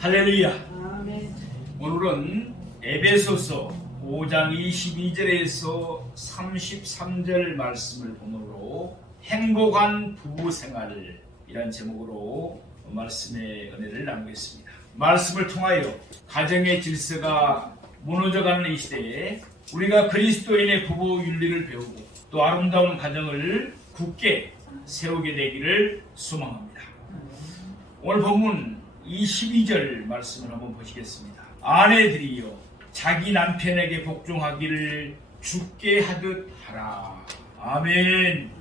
할렐루야. 아멘. 오늘은 에베소서 5장 22절에서 33절 말씀을 본문으로 행복한 부부생활이란 제목으로 말씀의 은혜를 나누겠습니다. 말씀을 통하여 가정의 질서가 무너져가는 이 시대에 우리가 그리스도인의 부부 윤리를 배우고 또 아름다운 가정을 굳게 세우게 되기를 소망합니다. 오늘 본문 22절 말씀을 한번 보시겠습니다. 아내들이여 자기 남편에게 복종하기를 주께 하듯 하라. 아멘.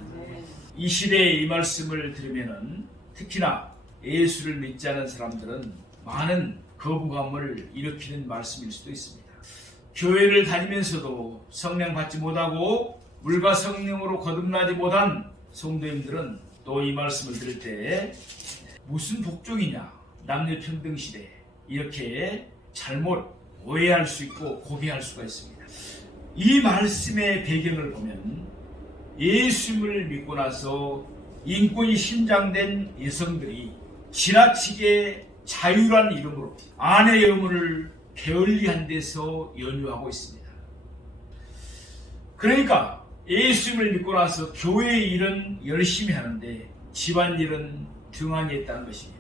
이 시대에 이 말씀을 들으면은 특히나 예수를 믿지 않은 사람들은 많은 거부감을 일으키는 말씀일 수도 있습니다. 교회를 다니면서도 성령 받지 못하고 물과 성령으로 거듭나지 못한 성도님들은 또 이 말씀을 들을 때 무슨 복종이냐, 남녀평등 시대, 이렇게 잘못 오해할 수 있고 고비할 수가 있습니다. 이 말씀의 배경을 보면 예수님을 믿고 나서 인권이 신장된 여성들이 지나치게 자유란 이름으로 아내의 의무를 게을리한 데서 연유하고 있습니다. 그러니까 예수님을 믿고 나서 교회 일은 열심히 하는데 집안일은 등한히 했다는 것입니다.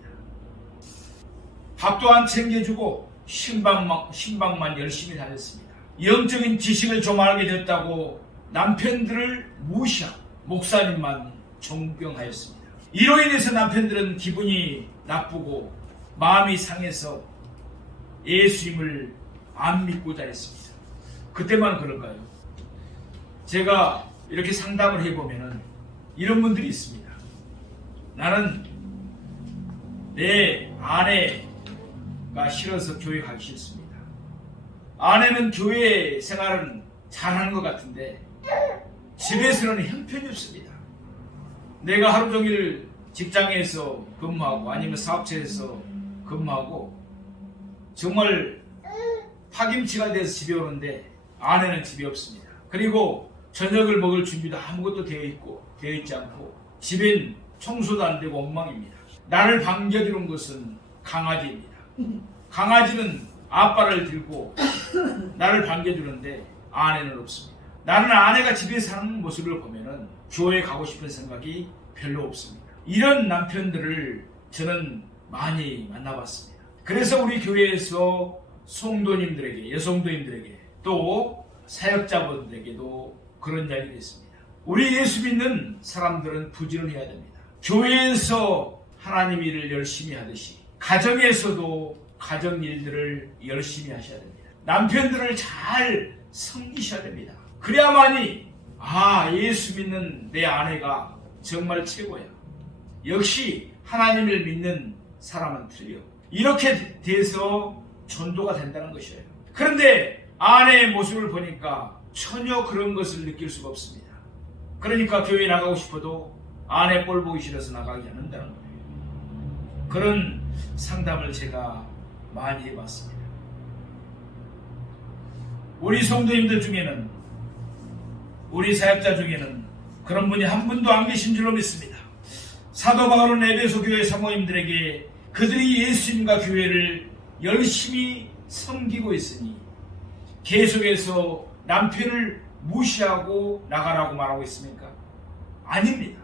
밥도 안 챙겨주고 신방만 열심히 다녔습니다. 영적인 지식을 좀 알게 됐다고 남편들을 무시하고 목사님만 존경하였습니다. 이로 인해서 남편들은 기분이 나쁘고 마음이 상해서 예수님을 안 믿고자 했습니다. 그때만 그럴까요? 제가 이렇게 상담을 해보면 이런 분들이 있습니다. 나는 내 아내가 싫어서 교회 가기 싫습니다. 아내는 교회 생활은 잘하는 것 같은데 집에서는 형편이 없습니다. 내가 하루 종일 직장에서 근무하고 아니면 사업체에서 근무하고 정말 파김치가 돼서 집에 오는데 아내는 집에 없습니다. 그리고 저녁을 먹을 준비도 아무것도 되어 있지 않고 집엔 청소도 안 되고 엉망입니다. 나를 반겨주는 것은 강아지입니다. 강아지는 아빠를 들고 나를 반겨주는데 아내는 없습니다. 나는 아내가 집에 사는 모습을 보면은 교회 가고 싶은 생각이 별로 없습니다. 이런 남편들을 저는 많이 만나봤습니다. 그래서 우리 교회에서 성도님들에게, 여성도님들에게 또 사역자분들에게도 그런 이야기가 있습니다. 우리 예수 믿는 사람들은 부지런해야 됩니다. 교회에서 하나님 일을 열심히 하듯이 가정에서도 가정 일들을 열심히 하셔야 됩니다. 남편들을 잘 섬기셔야 됩니다. 그래야만이 예수 믿는 내 아내가 정말 최고야. 역시 하나님을 믿는 사람은 틀려. 이렇게 돼서 전도가 된다는 것이에요. 그런데 아내의 모습을 보니까 전혀 그런 것을 느낄 수가 없습니다. 그러니까 교회에 나가고 싶어도 아내 꼴 보기 싫어서 나가지 않는다는 거예요. 그런 상담을 제가 많이 해봤습니다. 우리 성도님들 중에는, 우리 사역자 중에는 그런 분이 한 분도 안 계신 줄로 믿습니다. 사도 바울은 에베소 교회 사모님들에게 그들이 예수님과 교회를 열심히 섬기고 있으니 계속해서 남편을 무시하고 나가라고 말하고 있습니까? 아닙니다.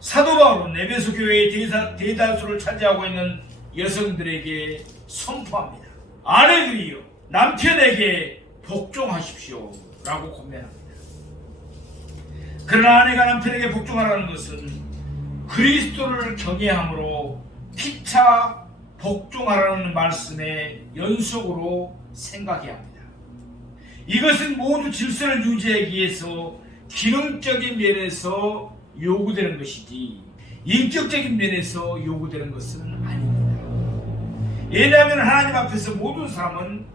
사도 바울은 에베소 교회의 대다수를 차지하고 있는 여성들에게 선포합니다. 아내들이여 남편에게 복종하십시오 라고 권면합니다. 그러나 아내가 남편에게 복종하라는 것은 그리스도를 경외함으로 피차 복종하라는 말씀의 연속으로 생각해야 합니다. 이것은 모두 질서를 유지하기 위해서 기능적인 면에서 요구되는 것이지 인격적인 면에서 요구되는 것은 아닙니다. 왜냐하면 하나님 앞에서 모든 사람은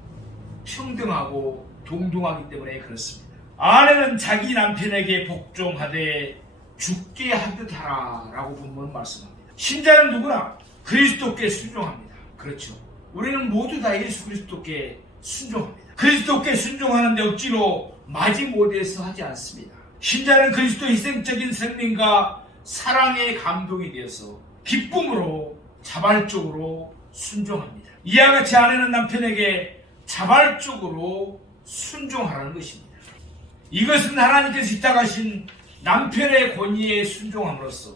평등하고 동등하기 때문에 그렇습니다. 아내는 자기 남편에게 복종하되 죽게 하듯 하라 라고 본문 말씀합니다. 신자는 누구나 그리스도께 순종합니다. 그렇죠. 우리는 모두 다 예수 그리스도께 순종합니다. 그리스도께 순종하는데 억지로 마지못해서 하지 않습니다. 신자는 그리스도 희생적인 생명과 사랑에 감동이 되어서 기쁨으로 자발적으로 순종합니다. 이와 같이 아내는 남편에게 자발적으로 순종하라는 것입니다. 이것은 하나님께서 시작하신 남편의 권위에 순종함으로써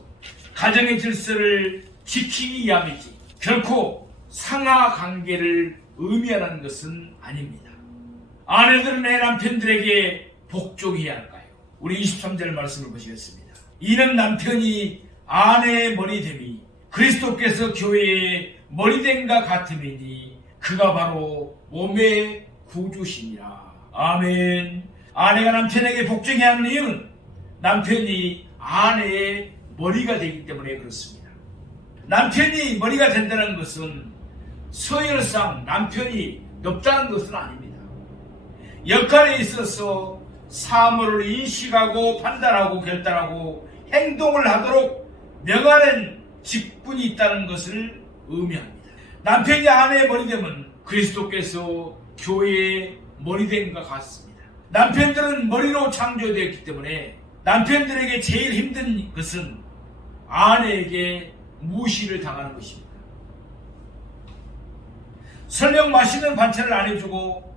가정의 질서를 지키기 위함이지 결코 상하 관계를 의미하는 것은 아닙니다. 아내들은 내 남편들에게 복종해야 할까요? 우리 23절 말씀을 보시겠습니다. 이는 남편이 아내의 머리됨이 그리스도께서 교회의 머리됨과 같음이니 그가 바로 몸의 구주시니라. 아멘. 아내가 남편에게 복종해야 하는 이유는 남편이 아내의 머리가 되기 때문에 그렇습니다. 남편이 머리가 된다는 것은 서열상 남편이 높다는 것은 아닙니다. 역할에 있어서 사물을 인식하고 판단하고 결단하고 행동을 하도록 명하는 직분이 있다는 것을 의미합니다. 남편이 아내의 머리됨은 그리스도께서 교회의 머리됨과 같습니다. 남편들은 머리로 창조되었기 때문에 남편들에게 제일 힘든 것은 아내에게 무시를 당하는 것입니다. 설령 맛있는 반찬을 안 해주고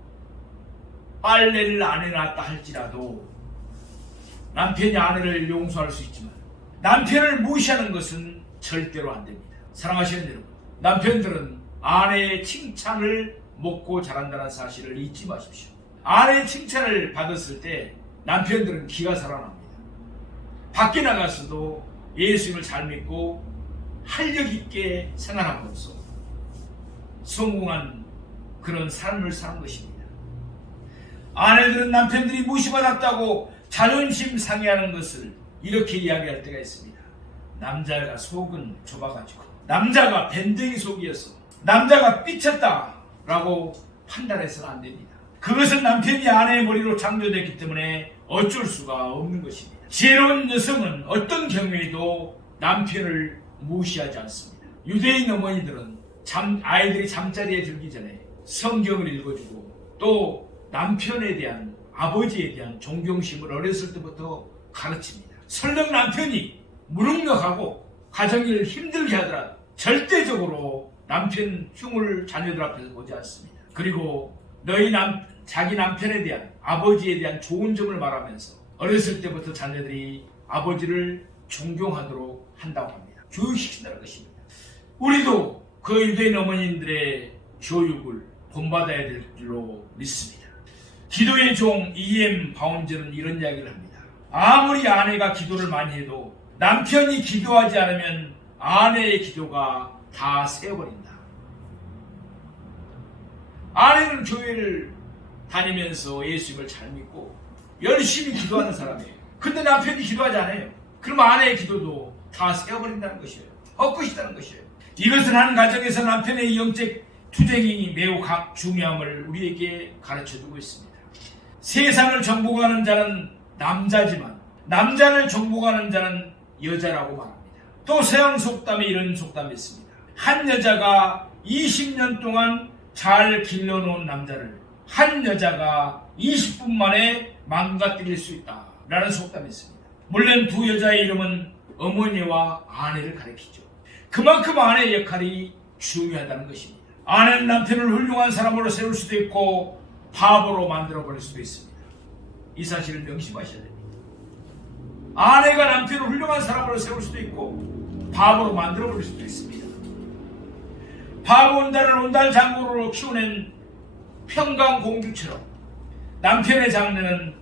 빨래를 안 해놨다 할지라도 남편이 아내를 용서할 수 있지만 남편을 무시하는 것은 절대로 안 됩니다. 사랑하시는 여러분, 남편들은 아내의 칭찬을 먹고 자란다는 사실을 잊지 마십시오. 아내의 칭찬을 받았을 때 남편들은 기가 살아납니다. 밖에 나가서도 예수님을 잘 믿고 활력 있게 생활함으로써 성공한 그런 삶을 사는 것입니다. 아내들은 남편들이 무시받았다고 자존심 상해하는 것을 이렇게 이야기할 때가 있습니다. 남자가 속은 좁아가지고 남자가 밴댕이 속이어서 남자가 삐쳤다라고 판단해서는 안 됩니다. 그것은 남편이 아내의 머리로 창조됐기 때문에 어쩔 수가 없는 것입니다. 지혜로운 여성은 어떤 경우에도 남편을 무시하지 않습니다. 유대인 어머니들은 아이들이 잠자리에 들기 전에 성경을 읽어주고 또 남편에 대한 아버지에 대한 존경심을 어렸을 때부터 가르칩니다. 설령 남편이 무능력하고 가정일 힘들게 하더라도 절대적으로 남편 흉을 자녀들 앞에서 보지 않습니다. 그리고 자기 남편에 대한 아버지에 대한 좋은 점을 말하면서 어렸을 때부터 자녀들이 아버지를 존경하도록 한다고 합니다. 교육시킨다는 것입니다. 우리도 그 유대인 어머님들의 교육을 본받아야 될 줄로 믿습니다. 기도의 종 E.M. 바운저는 이런 이야기를 합니다. 아무리 아내가 기도를 많이 해도 남편이 기도하지 않으면 아내의 기도가 다 새어버린다. 아내는 교회를 다니면서 예수님을 잘 믿고 열심히 기도하는 사람이에요. 근데 남편이 기도하지 않아요. 그럼 아내의 기도도 다 새어버린다는 것이에요. 헛것이라는 것이에요. 이것은 한 가정에서 남편의 영적 투쟁이 매우 중요함을 우리에게 가르쳐주고 있습니다. 세상을 정복하는 자는 남자지만 남자를 정복하는 자는 여자라고 말합니다. 또 서양 속담에 이런 속담이 있습니다. 한 여자가 20년 동안 잘 길러놓은 남자를 한 여자가 20분 만에 망가뜨릴 수 있다 라는 속담이 있습니다. 물론 두 여자의 이름은 어머니와 아내를 가리키죠. 그만큼 아내의 역할이 중요하다는 것입니다. 아내는 남편을 훌륭한 사람으로 세울 수도 있고 바보로 만들어버릴 수도 있습니다. 이 사실을 명심하셔야 됩니다. 아내가 남편을 훌륭한 사람으로 세울 수도 있고 바보로 만들어버릴 수도 있습니다. 바보 온달을 온달 장구로 키워낸 평강공주처럼 남편의 장래는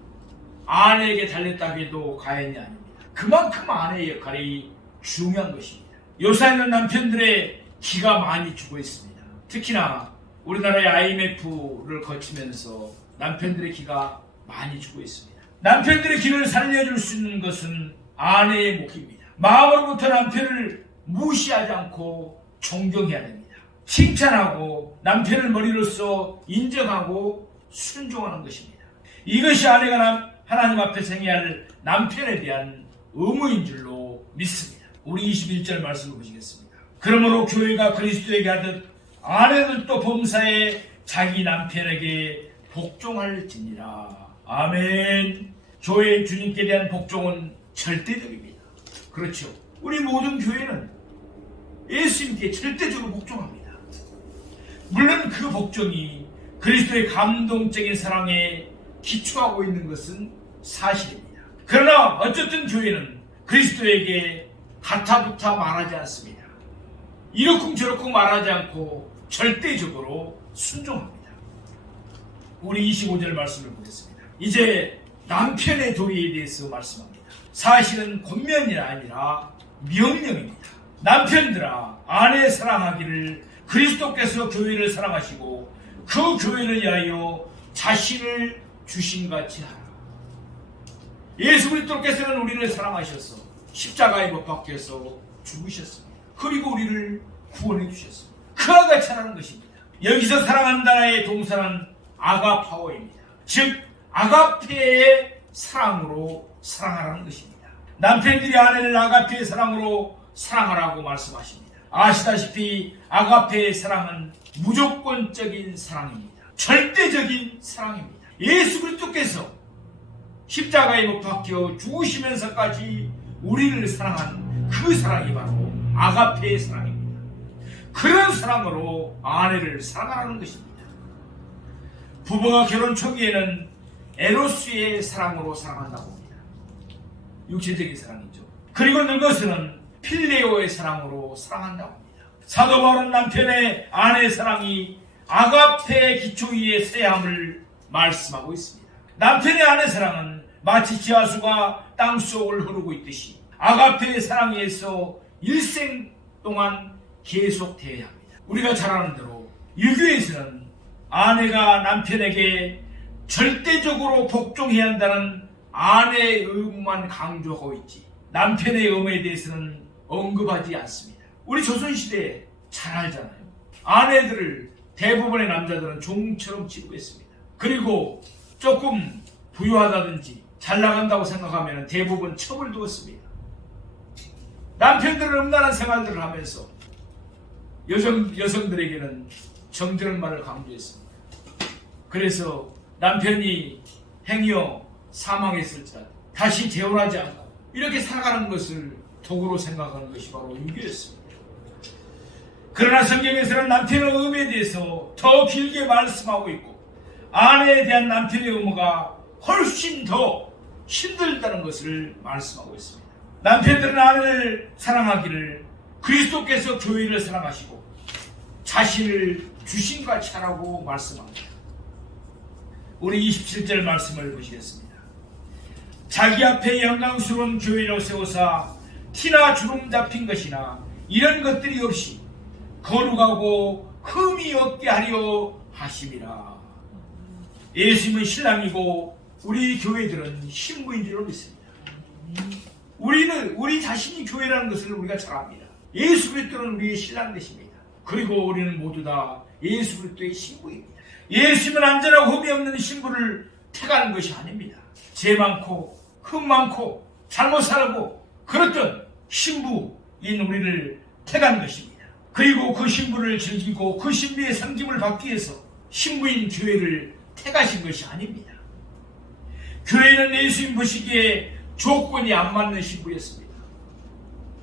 아내에게 달렸다고 해도 과언이 아닙니다. 그만큼 아내의 역할이 중요한 것입니다. 요새는 남편들의 기가 많이 죽어 있습니다. 특히나 우리나라의 IMF를 거치면서 남편들의 기가 많이 죽어 있습니다. 남편들의 기를 살려줄 수 있는 것은 아내의 몫입니다. 마음으로부터 남편을 무시하지 않고 존경해야 됩니다. 칭찬하고 남편을 머리로서 인정하고 순종하는 것입니다. 이것이 아내가 하나님 앞에서 행해야 할 남편에 대한 의무인 줄로 믿습니다. 우리 21절 말씀을 보시겠습니다. 그러므로 교회가 그리스도에게 하듯 아내들도 범사에 자기 남편에게 복종할지니라. 아멘. 교회의 주님께 대한 복종은 절대적입니다. 그렇죠. 우리 모든 교회는 예수님께 절대적으로 복종합니다. 물론 그 복종이 그리스도의 감동적인 사랑에 기초하고 있는 것은 사실입니다. 그러나 어쨌든 교회는 그리스도에게 가타부타 말하지 않습니다. 이러쿵저러쿵 말하지 않고 절대적으로 순종합니다. 우리 25절 말씀을 보겠습니다. 이제 남편의 도리에 대해서 말씀합니다. 사실은 권면이 아니라 명령입니다. 남편들아, 아내 사랑하기를 그리스도께서 교회를 사랑하시고 그 교회를 위하여 자신을 주신같이 하라. 예수 그리스도께서는 우리를 사랑하셔서 십자가에 못 박혀서 죽으셨습니다. 그리고 우리를 구원해 주셨습니다. 그와 같이 하라는 것입니다. 여기서 사랑한다의 동사는 아가파오입니다. 즉 아가페의 사랑으로 사랑하라는 것입니다. 남편들이 아내를 아가페의 사랑으로 사랑하라고 말씀하십니다. 아시다시피 아가페의 사랑은 무조건적인 사랑입니다. 절대적인 사랑입니다. 예수 그리스도께서 십자가에 못 박혀 죽으시면서까지 우리를 사랑한 그 사랑이 바로 아가페의 사랑입니다. 그런 사랑으로 아내를 사랑하는 것입니다. 부부가 결혼 초기에는 에로스의 사랑으로 사랑한다고 합니다. 육체적인 사랑이죠. 그리고 늙어서는 필레오의 사랑으로 사랑한다고 합니다. 사도 바울은 남편의 아내 사랑이 아가페의 기초 위에 세함을 말씀하고 있습니다. 남편의 아내 사랑은 마치 지하수가 땅속을 흐르고 있듯이 아가페의 사랑에서 일생 동안 계속되어야 합니다. 우리가 잘 아는 대로 유교에서는 아내가 남편에게 절대적으로 복종해야 한다는 아내의 의무만 강조하고 있지 남편의 의무에 대해서는 언급하지 않습니다. 우리 조선시대에 잘 알잖아요. 아내들을 대부분의 남자들은 종처럼 취급했습니다. 그리고 조금 부유하다든지 잘 나간다고 생각하면 대부분 첩을 두었습니다. 남편들은 음란한 생활들을 하면서 여성들에게는 정드는 말을 강조했습니다. 그래서 남편이 행여 사망했을지라도 다시 재혼하지 않고 이렇게 살아가는 것을 도구로 생각하는 것이 바로 유교였습니다. 그러나 성경에서는 남편의 의무에 대해서 더 길게 말씀하고 있고 아내에 대한 남편의 의무가 훨씬 더 힘들다는 것을 말씀하고 있습니다. 남편들은 아내를 사랑하기를 그리스도께서 교회를 사랑하시고 자신을 주신같이 하라고 말씀합니다. 우리 27절 말씀을 보시겠습니다. 자기 앞에 영광스러운 교회로 세우사 티나 주름 잡힌 것이나 이런 것들이 없이 거룩하고 흠이 없게 하려 하심이라. 예수님은 신랑이고 우리 교회들은 신부인 줄 믿습니다. 우리 자신이 교회라는 것을 우리가 잘 압니다. 예수 그리스도는 우리의 신랑 되십니다. 그리고 우리는 모두 다 예수 그리스도의 신부입니다. 예수님은 안전하고 흠이 없는 신부를 택하는 것이 아닙니다. 죄 많고 흠 많고 잘못 살고 그랬던 신부인 우리를 택한 것입니다. 그리고 그 신부를 즐기고 그 신부의 섬김을 받기 위해서 신부인 교회를 택하신 것이 아닙니다. 교회는 예수님 보시기에 조건이 안 맞는 신부였습니다.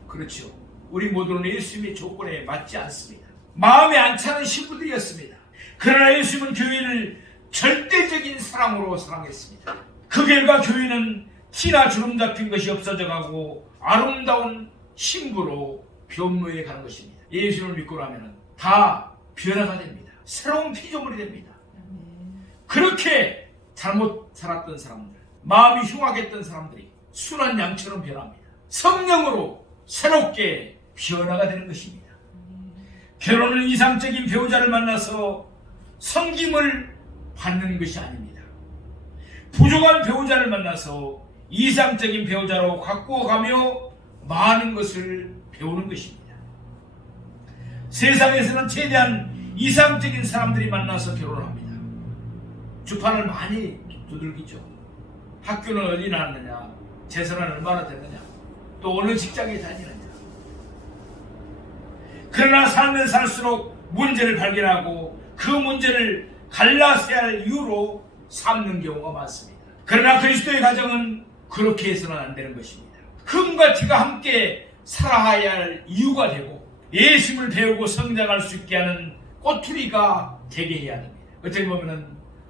그렇죠. 우리 모두는 예수님의 조건에 맞지 않습니다. 마음에 안 차는 신부들이었습니다. 그러나 예수님은 교회를 절대적인 사랑으로 사랑했습니다. 그 결과 교회는 티나 주름 잡힌 것이 없어져 가고 아름다운 신부로 변모해 가는 것입니다. 예수님을 믿고 나면 다 변화가 됩니다. 새로운 피조물이 됩니다. 그렇게 잘못 살았던 사람들, 마음이 흉악했던 사람들이 순한 양처럼 변합니다. 성령으로 새롭게 변화가 되는 것입니다. 결혼은 이상적인 배우자를 만나서 섬김을 받는 것이 아닙니다. 부족한 배우자를 만나서 이상적인 배우자로 가꾸어가며 많은 것을 배우는 것입니다. 세상에서는 최대한 이상적인 사람들이 만나서 결혼을 합니다. 주판을 많이 두들기죠. 학교는 어디 나왔느냐, 재산은 얼마나 됐느냐, 또 어느 직장에 다니느냐. 그러나 살면 살수록 문제를 발견하고 그 문제를 갈라서야 할 이유로 삼는 경우가 많습니다. 그러나 그리스도의 가정은 그렇게 해서는 안 되는 것입니다. 흠과 티가 함께 살아야 할 이유가 되고 예수님을 배우고 성장할 수 있게 하는 꼬투리가 되게 해야 됩니다. 어떻게 보면은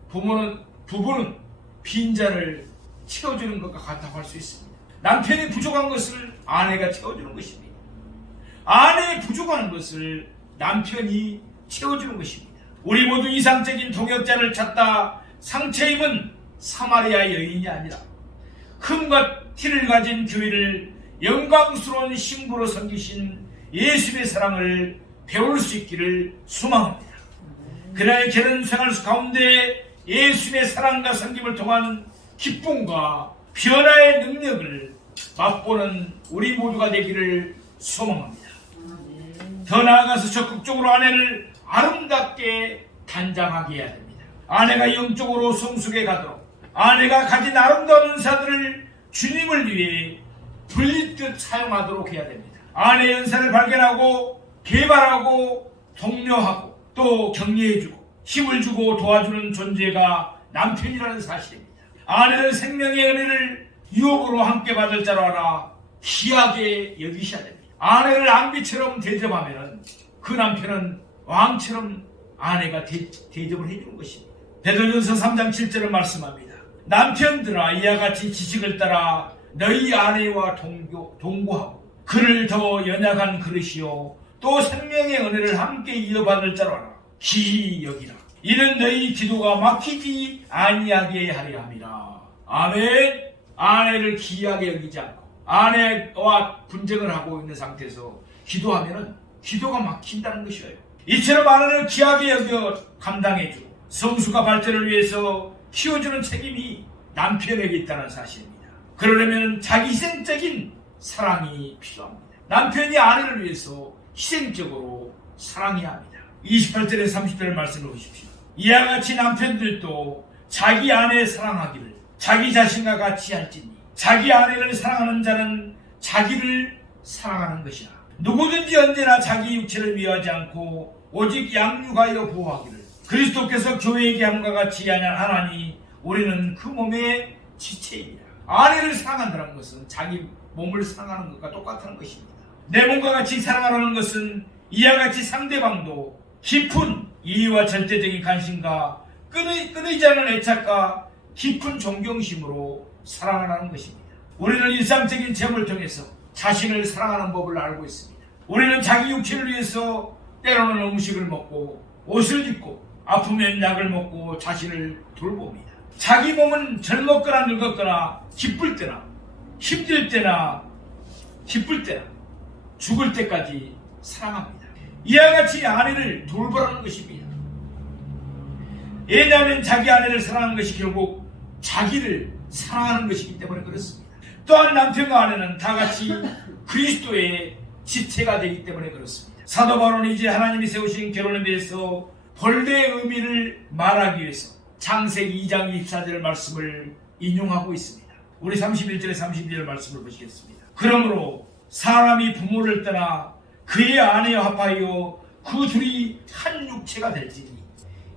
부부는 빈자를 채워주는 것과 같다고 할 수 있습니다. 남편이 부족한 것을 아내가 채워주는 것입니다. 아내의 부족한 것을 남편이 채워주는 것입니다. 우리 모두 이상적인 동역자를 찾다 상처 입은 사마리아 여인이 아니라 흠과 티를 가진 교회를 영광스러운 신부로 섬기신 예수의 사랑을 배울 수 있기를 소망합니다. 그날의 결혼 생활 가운데 예수의 사랑과 섬김을 통한 기쁨과 변화의 능력을 맛보는 우리 모두가 되기를 소망합니다. 더 나아가서 적극적으로 아내를 아름답게 단장하게 해야 됩니다. 아내가 영적으로 성숙해 가도록 아내가 가진 아름다운 은사들을 주님을 위해 불리듯 사용하도록 해야 됩니다. 아내의 은사를 발견하고 개발하고 독려하고 또 격려해주고 힘을 주고 도와주는 존재가 남편이라는 사실입니다. 아내는 생명의 은혜를 유혹으로 함께 받을 자로 알아 귀하게 여기셔야 됩니다. 아내를 앙비처럼 대접하면 그 남편은 왕처럼 아내가 대접을 해주는 것입니다. 베드로전서 3장 7절을 말씀합니다. 남편들아 이와 같이 지식을 따라 너희 아내와 동거하고 그를 더 연약한 그릇이요 또 생명의 은혜를 함께 이어받을 자로 알아 기히 여기라. 이는 너희 기도가 막히지 아니하게 하려 함이라. 아멘. 아내를 기이하게 여기지 않고 아내와 분쟁을 하고 있는 상태에서 기도하면은 기도가 막힌다는 것이에요. 이처럼 아내를 귀하게 여겨 감당해주고 성수가 발전을 위해서 키워주는 책임이 남편에게 있다는 사실입니다. 그러려면 자기 희생적인 사랑이 필요합니다. 남편이 아내를 위해서 희생적으로 사랑해야 합니다. 28절에 30절 말씀을 보십시오. 이와 같이 남편들도 자기 아내 사랑하기를 자기 자신과 같이 할지니 자기 아내를 사랑하는 자는 자기를 사랑하는 것이라. 누구든지 언제나 자기 육체를 미워하지 않고 오직 양육하여 보호하기를 그리스도께서 교회에게 함과 같이 하나니 우리는 그 몸의 지체입니다. 아내를 사랑한다는 것은 자기 몸을 사랑하는 것과 똑같은 것입니다. 내 몸과 같이 사랑하는 것은 이와 같이 상대방도 깊은 이해와 절대적인 관심과 끊이지 않는 애착과 깊은 존경심으로 사랑하는 것입니다. 우리는 일상적인 체험을 통해서 자신을 사랑하는 법을 알고 있습니다. 우리는 자기 육체를 위해서 때로는 음식을 먹고 옷을 입고 아프면 약을 먹고 자신을 돌봅니다. 자기 몸은 젊었거나 늙었거나 기쁠 때나 힘들 때나 기쁠 때나 죽을 때까지 사랑합니다. 이와 같이 아내를 돌보라는 것입니다. 왜냐하면 자기 아내를 사랑하는 것이 결국 자기를 사랑하는 것이기 때문에 그렇습니다. 또한 남편과 아내는 다 같이 그리스도의 지체가 되기 때문에 그렇습니다. 사도 바울은 이제 하나님이 세우신 결혼에 대해서 본래의 의미를 말하기 위해서 창세기 2장 24절 말씀을 인용하고 있습니다. 우리 31절에 32절 말씀을 보시겠습니다. 그러므로 사람이 부모를 떠나 그의 아내와 합하여 그 둘이 한 육체가 될지니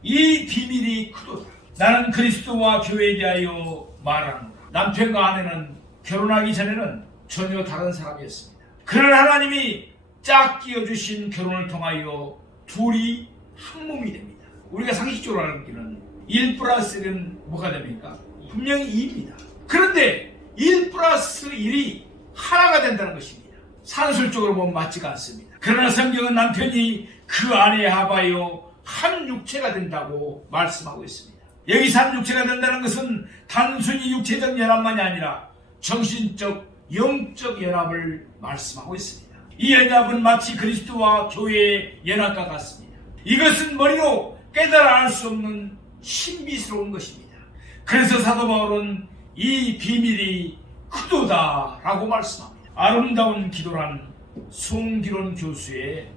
이 비밀이 크도다. 나는 그리스도와 교회에 대하여 말하노라. 남편과 아내는 결혼하기 전에는 전혀 다른 사람이었습니다. 그러나 하나님이 짝 끼워주신 결혼을 통하여 둘이 한 몸이 됩니다. 우리가 상식적으로 알기는 1 플러스 1은 뭐가 됩니까? 분명히 2입니다. 그런데 1 플러스 1이 하나가 된다는 것입니다. 산술적으로 보면 맞지가 않습니다. 그러나 성경은 남편이 그 아내에 합하여 한 육체가 된다고 말씀하고 있습니다. 여기서 한 육체가 된다는 것은 단순히 육체적 연합만이 아니라 정신적, 영적 연합을 말씀하고 있습니다. 이 연합은 마치 그리스도와 교회의 연합과 같습니다. 이것은 머리로 깨달아 알 수 없는 신비스러운 것입니다. 그래서 사도 바울은 이 비밀이 크도다라고 말씀합니다. 아름다운 기도란 송기론 교수의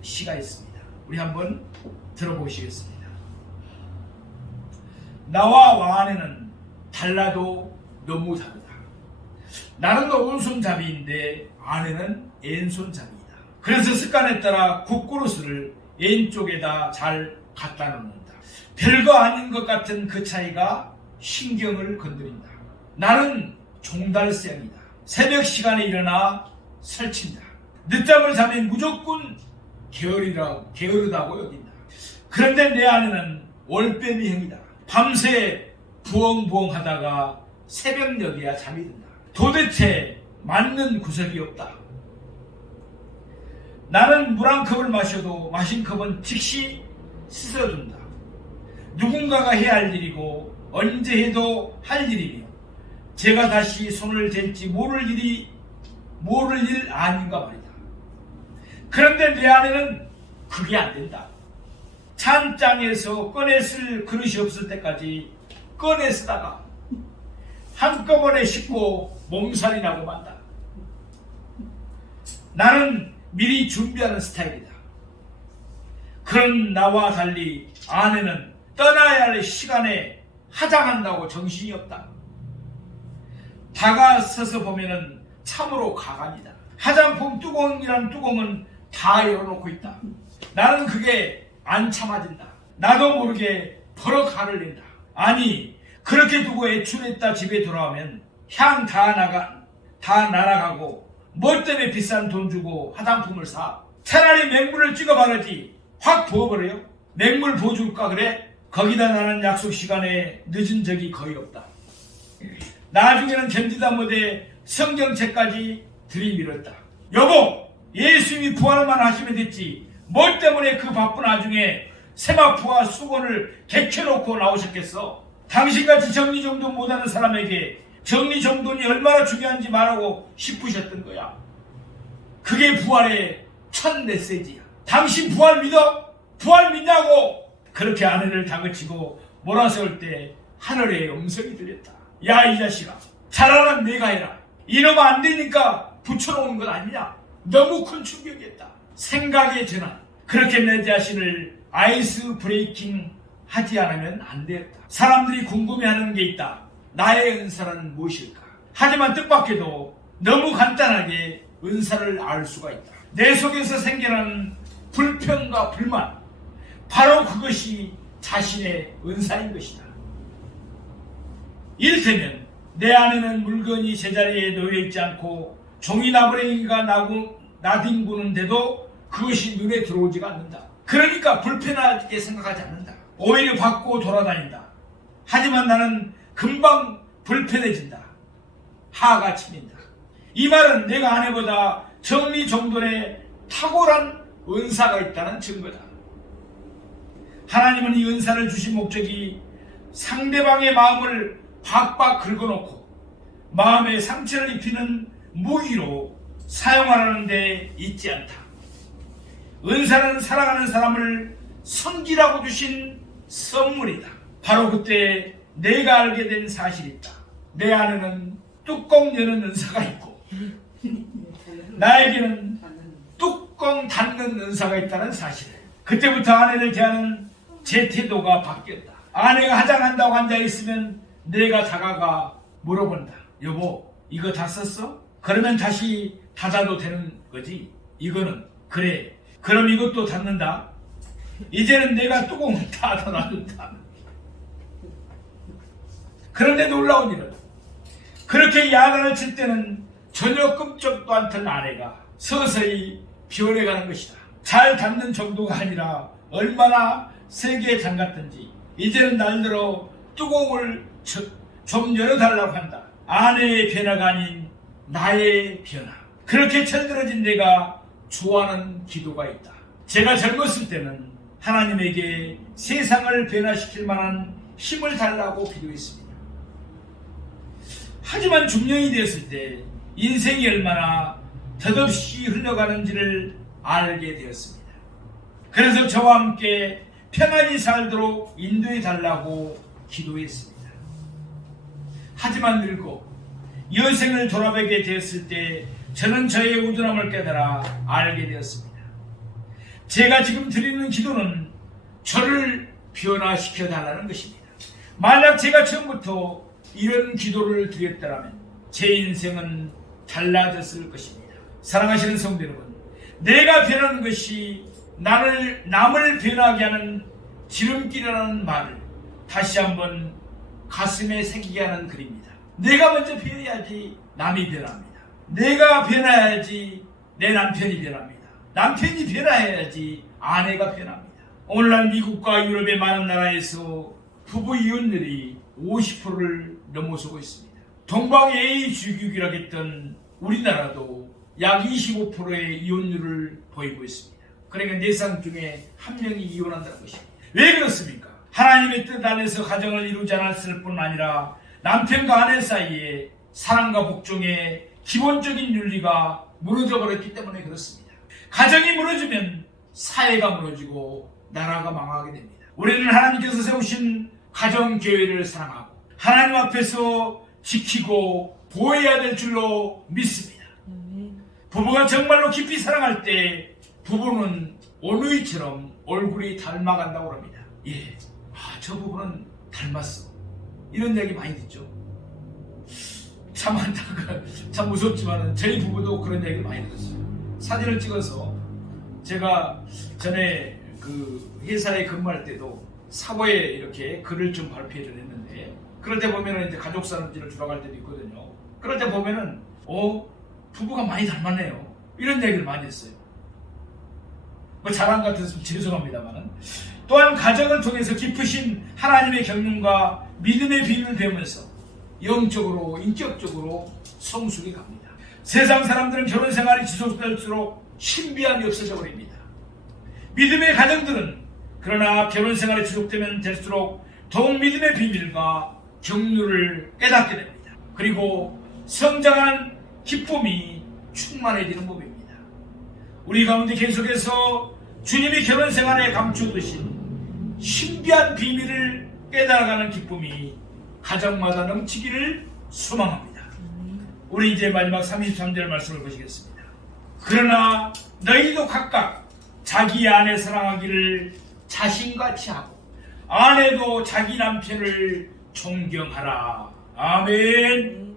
시가 있습니다. 우리 한번 들어보시겠습니다. 나와 아내는 달라도 너무 다르다. 나는 오른손잡이인데 아내는 왼손잡이다. 그래서 습관에 따라 국그릇을 왼쪽에다 잘 갖다 놓는다. 별거 아닌 것 같은 그 차이가 신경을 건드린다. 나는 종달새입니다. 새벽 시간에 일어나 설친다. 늦잠을 자면 무조건 게으르다고 여긴다. 그런데 내 아내는 올빼미형이다. 밤새 부엉부엉 하다가 새벽녘이야 잠이 든다. 도대체 맞는 구석이 없다. 나는 물 한 컵을 마셔도 마신 컵은 즉시 씻어둔다. 누군가가 해야 할 일이고 언제 해도 할 일이며 제가 다시 손을 댈지 모를 일 아닌가 말이다. 그런데 내 아내는 그게 안 된다. 찬장에서 꺼내 쓸 그릇이 없을 때까지 꺼내 쓰다가 한꺼번에 씻고 몸살이 나고 만다. 나는 미리 준비하는 스타일이다. 그런 나와 달리 아내는 떠나야 할 시간에 화장한다고 정신이 없다. 다가서서 보면은 참으로 가관이다. 화장품 뚜껑이란 뚜껑은 다 열어놓고 있다. 나는 그게 안 참아진다. 나도 모르게 버럭 화를 낸다. 아니 그렇게 두고 애출했다 집에 돌아오면 향 다 날아가고 뭐 때문에 비싼 돈 주고 화장품을 사. 차라리 맹물을 찍어 바르지 확 부어버려요. 맹물 부어줄까 그래? 거기다 나는 약속 시간에 늦은 적이 거의 없다. 나중에는 견디다 못해 성경책까지 들이밀었다. 여보, 예수님이 부활만 하시면 됐지 뭐 때문에 그 바쁜 와중에 세마포와 수건을 개켜놓고 나오셨겠어? 당신같이 정리정돈 못하는 사람에게 정리정돈이 얼마나 중요한지 말하고 싶으셨던 거야. 그게 부활의 첫 메시지야. 당신 부활 믿어? 부활 믿냐고? 그렇게 아내를 다그치고 몰아세울 때 하늘의 음성이 들렸다. 야 이 자식아, 잘하는 내가 해라. 이러면 안 되니까 붙여놓은 건 아니냐? 너무 큰 충격이었다. 생각의 전환. 그렇게 내 자신을 아이스 브레이킹 하지 않으면 안 되었다. 사람들이 궁금해하는 게 있다. 나의 은사는 무엇일까? 하지만 뜻밖에도 너무 간단하게 은사를 알 수가 있다. 내 속에서 생겨나는 불평과 불만, 바로 그것이 자신의 은사인 것이다. 이를테면 내 안에는 물건이 제자리에 놓여있지 않고 종이 나부랭이가 나뒹구는데도 그것이 눈에 들어오지가 않는다. 그러니까 불편하게 생각하지 않는다. 오히려 받고 돌아다닌다. 하지만 나는 금방 불편해진다. 하가 치민다. 이 말은 내가 아내보다 정리정돈에 탁월한 은사가 있다는 증거다. 하나님은 이 은사를 주신 목적이 상대방의 마음을 박박 긁어놓고 마음에 상처를 입히는 무기로 사용하라는 데 있지 않다. 은사는 사랑하는 사람을 섬기라고 주신 선물이다. 바로 그때 내가 알게 된 사실이 있다. 내 안에는 뚜껑 여는 은사가 있고 나에게는 뚜껑 닫는 은사가 있다는 사실. 그때부터 아내를 대하는 제 태도가 바뀌었다. 아내가 화장한다고 앉아있으면 내가 다가가 물어본다. 여보, 이거 다 썼어? 그러면 다시 닫아도 되는 거지? 이거는 그래. 그럼 이것도 닫는다. 이제는 내가 뚜껑을 닫아놔준다. 그런데 놀라운 일은 그렇게 야단을 칠 때는 전혀 끔찍도 않던 아내가 서서히 변해가는 것이다. 잘 닫는 정도가 아니라 얼마나 세게 잠갔든지 이제는 날들어 뚜껑을 좀 열어달라고 한다. 아내의 변화가 아닌 나의 변화. 그렇게 철들어진 내가 좋아하는 기도가 있다. 제가 젊었을 때는 하나님에게 세상을 변화시킬 만한 힘을 달라고 기도했습니다. 하지만 중년이 되었을 때 인생이 얼마나 덧없이 흘러가는지를 알게 되었습니다. 그래서 저와 함께 편안히 살도록 인도해 달라고 기도했습니다. 하지만 늙고 여생을 돌아보게 되었을 때 저는 저의 우둔함을 깨달아 알게 되었습니다. 제가 지금 드리는 기도는 저를 변화시켜 달라는 것입니다. 만약 제가 처음부터 이런 기도를 드렸더라면 제 인생은 달라졌을 것입니다. 사랑하시는 성도 여러분, 내가 변하는 것이 남을 변하게 하는 지름길이라는 말을 다시 한번 가슴에 새기게 하는 글입니다. 내가 먼저 변해야지 남이 변합니다. 내가 변해야지 내 남편이 변합니다. 남편이 변해야지 아내가 변합니다. 오늘날 미국과 유럽의 많은 나라에서 부부 이혼율이 50%를 넘어서고 있습니다. 동방AA 주교국이라고 했던 우리나라도 약 25%의 이혼율을 보이고 있습니다. 그러니까 4쌍 중에 한 명이 이혼한다는 것입니다. 왜 그렇습니까? 하나님의 뜻 안에서 가정을 이루지 않았을 뿐 아니라 남편과 아내 사이에 사랑과 복종의 기본적인 윤리가 무너져 버렸기 때문에 그렇습니다. 가정이 무너지면 사회가 무너지고 나라가 망하게 됩니다. 우리는 하나님께서 세우신 가정교회를 사랑하고 하나님 앞에서 지키고 보호해야 될 줄로 믿습니다. 부부가 정말로 깊이 사랑할 때 부부는 오누이처럼 얼굴이 닮아간다고 합니다. 예, 저 부부는 닮았어. 이런 얘기 많이 듣죠. 참 무섭지만 저희 부부도 그런 얘기 많이 들었어요. 사진을 찍어서 제가 전에 그 회사에 근무할 때도 사고에 이렇게 글을 좀 발표를 했는데, 그럴 때 보면은 이제 가족 사진을 주러 갈 때도 있거든요. 그럴 때 보면은 부부가 많이 닮았네요. 이런 얘기를 많이 했어요. 뭐 자랑 같아서 죄송합니다만은, 또한 가정을 통해서 깊으신 하나님의 경륜과 믿음의 비밀을 배우면서 영적으로 인격적으로 성숙해 갑니다. 세상 사람들은 결혼 생활이 지속될수록 신비함이 없어져 버립니다. 믿음의 가정들은 그러나 결혼 생활이 지속되면 될수록 더욱 믿음의 비밀과 경륜을 깨닫게 됩니다. 그리고 성장하는 기쁨이 충만해지는 법입니다. 우리 가운데 계속해서 주님이 결혼 생활에 감춰두신 신비한 비밀을 깨달아가는 기쁨이 가정마다 넘치기를 소망합니다. 우리 이제 마지막 33절 말씀을 보시겠습니다. 그러나 너희도 각각 자기 아내 사랑하기를 자신같이 하고 아내도 자기 남편을 존경하라. 아멘.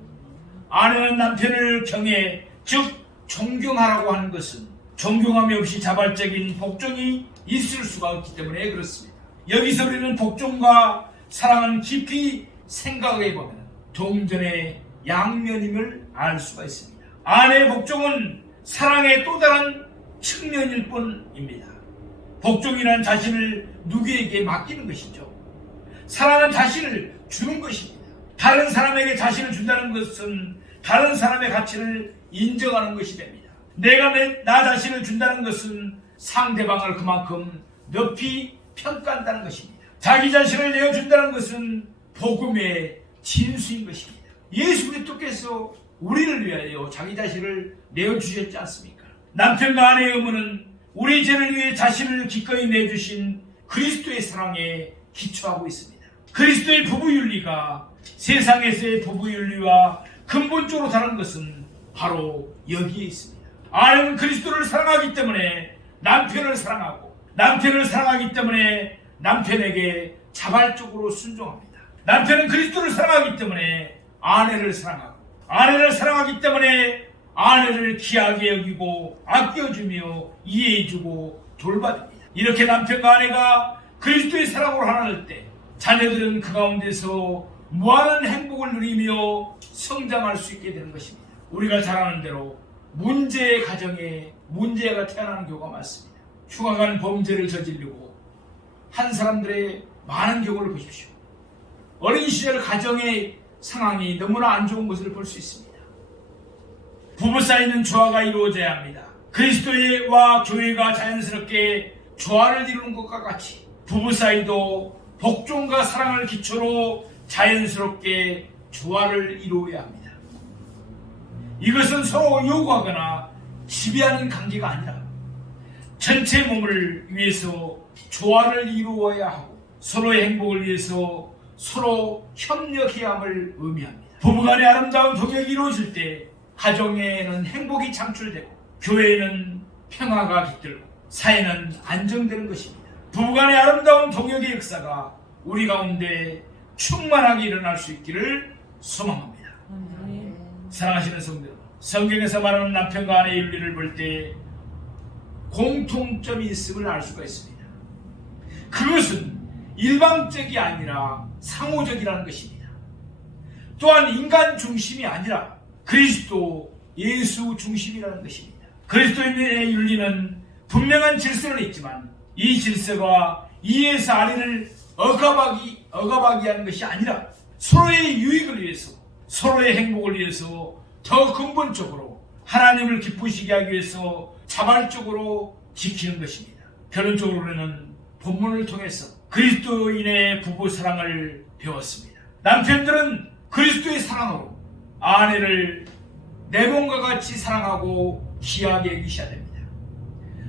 아내는 남편을 경해, 즉 존경하라고 하는 것은 존경함이 없이 자발적인 복종이 있을 수가 없기 때문에 그렇습니다. 여기서 우리는 복종과 사랑은 깊이 생각해보면 동전의 양면임을 알 수가 있습니다. 아내의 복종은 사랑의 또 다른 측면일 뿐입니다. 복종이란 자신을 누구에게 맡기는 것이죠. 사랑은 자신을 주는 것입니다. 다른 사람에게 자신을 준다는 것은 다른 사람의 가치를 인정하는 것이 됩니다. 내가 나 자신을 준다는 것은 상대방을 그만큼 높이 평가한다는 것입니다. 자기 자신을 내어준다는 것은 복음의 진수인 것입니다. 예수 그리스도께서 우리를 위하여 자기 자신을 내어주셨지 않습니까? 남편과 아내의 의무는 우리 죄를 위해 자신을 기꺼이 내주신 그리스도의 사랑에 기초하고 있습니다. 그리스도의 부부윤리가 세상에서의 부부윤리와 근본적으로 다른 것은 바로 여기에 있습니다. 아내는 그리스도를 사랑하기 때문에 남편을 사랑하고, 남편을 사랑하기 때문에 남편에게 자발적으로 순종합니다. 남편은 그리스도를 사랑하기 때문에 아내를 사랑하고, 아내를 사랑하기 때문에 아내를 귀하게 여기고 아껴주며 이해해주고 돌봐줍니다. 이렇게 남편과 아내가 그리스도의 사랑으로 하나될 때 자녀들은 그 가운데서 무한한 행복을 누리며 성장할 수 있게 되는 것입니다. 우리가 잘 아는 대로 문제의 가정에 문제가 태어나는 경우가 많습니다. 흉악한 범죄를 저지르고 한 사람들의 많은 경우를 보십시오. 어린 시절 가정의 상황이 너무나 안 좋은 것을 볼 수 있습니다. 부부 사이는 조화가 이루어져야 합니다. 그리스도와 교회가 자연스럽게 조화를 이루는 것과 같이 부부 사이도 복종과 사랑을 기초로 자연스럽게 조화를 이루어야 합니다. 이것은 서로 요구하거나 지배하는 관계가 아니라 전체 몸을 위해서 조화를 이루어야 하고 서로의 행복을 위해서 서로 협력해야 함을 의미합니다. 부부간의 아름다운 동역이 이루어질 때 가정에는 행복이 창출되고 교회에는 평화가 깃들고 사회는 안정되는 것입니다. 부부간의 아름다운 동역의 역사가 우리 가운데 충만하게 일어날 수 있기를 소망합니다. 사랑하시는 성도 여러분, 성경에서 말하는 남편과 아내의 윤리를 볼 때 공통점이 있음을 알 수가 있습니다. 그것은 일방적이 아니라 상호적이라는 것입니다. 또한 인간 중심이 아니라 그리스도 예수 중심이라는 것입니다. 그리스도인의 윤리는 분명한 질서는 있지만 이 질서가 이에서 아래를 억압하기 하는 것이 아니라 서로의 유익을 위해서, 서로의 행복을 위해서 더 근본적으로 하나님을 기쁘시게 하기 위해서 자발적으로 지키는 것입니다. 결론적으로는 본문을 통해서 그리스도인의 부부 사랑을 배웠습니다. 남편들은 그리스도의 사랑으로 아내를 내 몸과 같이 사랑하고 귀하게 여기셔야 됩니다.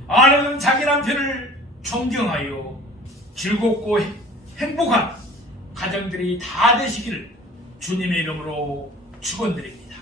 아내는 자기 남편을 존경하여 즐겁고 행복한 가정들이 다 되시기를 주님의 이름으로 축원드립니다.